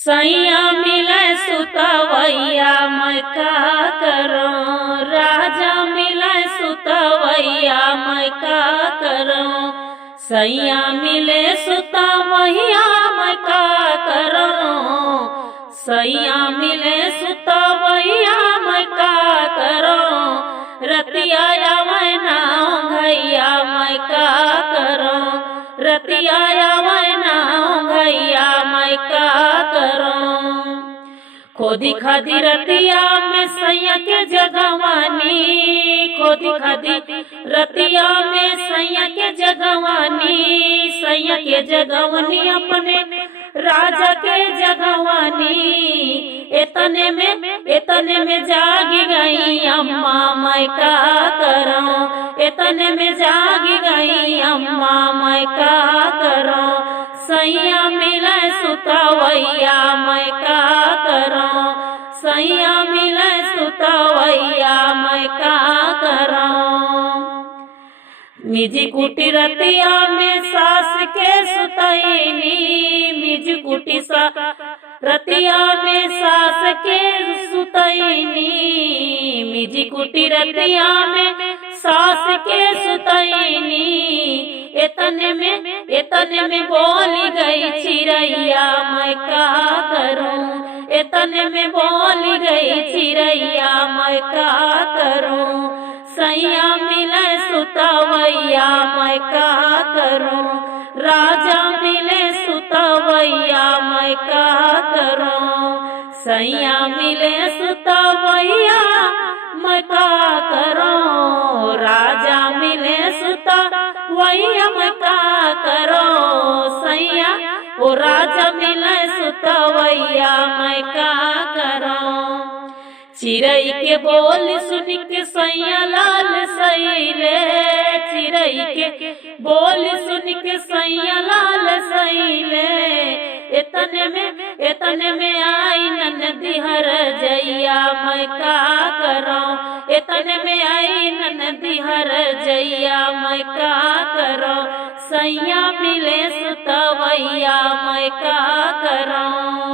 सैया मिले सुतवैया मैं का करूं, राजा मिले सुतवैया मैं का करूं। सैया मिले सुतवैया मैं का करूं, सैया मिले सुतवैया मैं का करूं। रतिया आवे ना घैया मैं का करूं, रतिया आवे ना घैया मैं का करूं। खोदी खादी रतिया में सैया के जगवानी, खोदी खादी रतिया में सैया के जगवानी, सैया के जगवानी अपने राजा के जगवानी। इतने में जागी गई अम्मा मैं का करूं, इतने में जागी गई अम्मा मैं का करूं। सैया मिले सुतवैया मैं का करूं, सैया मिले सुतवैया मैं का करूं। मिजी कुटी रतिया में सास के सुतैनी, मिजी कुटी सा रतिया में सास के सुतैनी, मिजी कुटी रतिया में सास के सुतैनी। इतने में बोली गई चिड़ैया मैं का करूं, इतने में बोली गई चिड़ैया मैं का करूं। सैया मिले सुतवैया मैं का करूं, राजा मिले सुतवैया मैं का करूं। सैया मिले सुतवैया मैं का करूं, राजा मिले सुतवैया मैं का करूं। सैया ओ राजा मिले सुतवैया मैं का करूं। चिड़ै के बोल सुन के सैया लाल सैले, चिड़ै के बोल सुन के सैया लाल सैले। इतने में आई ननदी हर जैया मैं का करूं, इतने में आई ननदी हर जैया मैं का करूं। सैया मिले सुतवैया मैं का करूं।